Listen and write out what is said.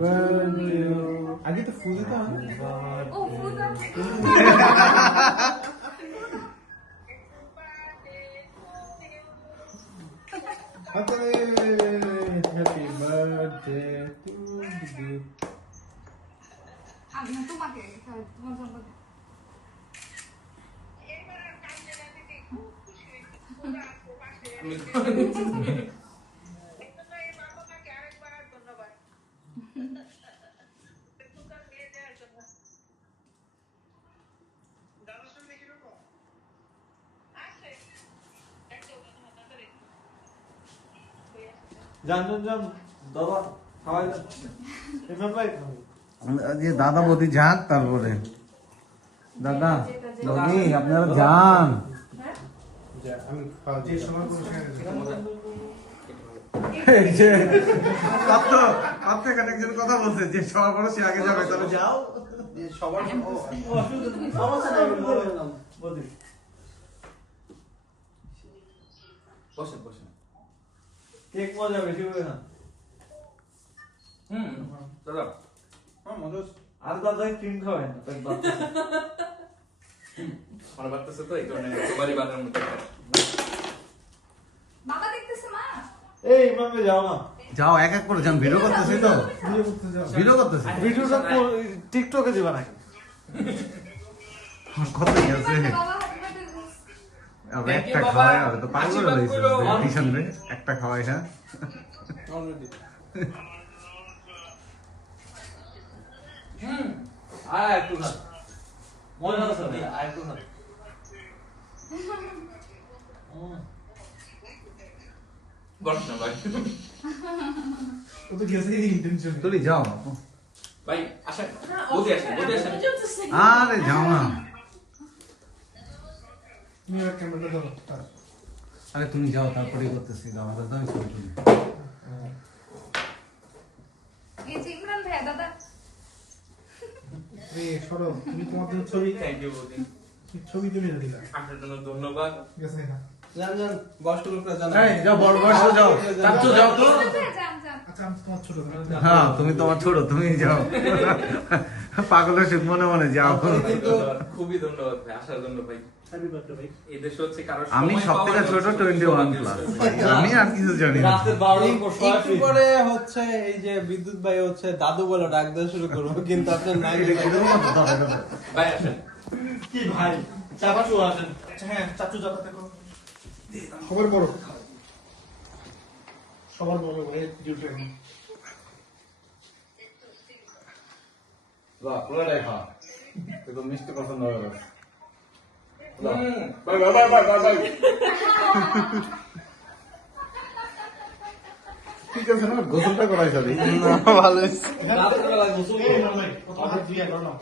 birthday আগে তো ফুল দিতে হবে ও ফুল দাও। হ্যাপি বার্থডে টু ইউ আমি না তোমাকে তোমার জন্মদিন। যান দাদা খাওয়াই এমন ভাই দাদা বৌদি যাক তারপরে দাদা বৌদি আপনারা যান আমি খাওয়া যে সময় কোনো এখানে একজন কথা বলছে যে সবার পরে সে আগে যাবে তাহলে যাও সবার বসেন বসেন কেক মজা বেশি হবে না দাদা মজা আর দাদা ক্রিম খাবেন আমার বাচ্চা তো এই কারণে সবারই বানানোর মতো বাবা দেখতেছে মা। এই ইমামে যাও না যাও এক এক করে যান ভিডিও করতেছি তো ভিডিও করতেছি ভিডিওটা টিকটকে দিবা নাকি কত গেছে বাবা হ্যাপি বার্থডে। আবার একটা খাওয়াই হবে তো পাগল হয়েছে টিশন রে একটা খাওয়াই হ্যাঁ অলরেডি আয় একটু না মজা আছে আয় একটু না বস না ভাই ও তো গেছে ইন্টেনশন তুই যাও ভাই আসেন বলতে আসেন আরে যাও না তুমি আর ক্যামেরাটা ধরো আরে তুমি যাও তারপরে করতেছি আমাদের তো আমি ছবি তুলি এই যে ইমরান ভাই দাদা। সরো তুমি তোমার জন্য ছবি থ্যাংক ইউ বৌদি ছবি তুলে দিলা আপনার জন্য ধন্যবাদ গেছে না এই যাও বড় বয়স যাও চাচু যাও তো যান যান। আচ্ছা আমি তোমার ছোট হ্যাঁ তুমি তোমার ছোট তুমি যাও পাগলের সুখ মনে মনে যাও খুবই ধন্যবাদ ভাই আসার জন্য ভাই এই দেশে হচ্ছে কারো আমি সব থেকে ছোট 21 প্লাস আমি আর কিছু জানি না রাতে 12টার পর সবাই একটু পরে হচ্ছে এই যে বিদ্যুৎ ভাই হচ্ছে দাদু বলে ডাক দেওয়া শুরু করবো কিন্তু আপনার নাই ভাই আসেন কি ভাই চাপাচু আছেন হ্যাঁ চাচু যাতে করো সবার বড় সবার বড় ভাই ডিউটি বাহ পুরো দেখা তো মিষ্টি পছন্দ হবে bye bye bye bye bye ঠিক আছে না গোসলটা করাই যাবে ভালো হয়েছে রাতের বেলা গোসল এই না ভাই কত হাত দিয়ে করো না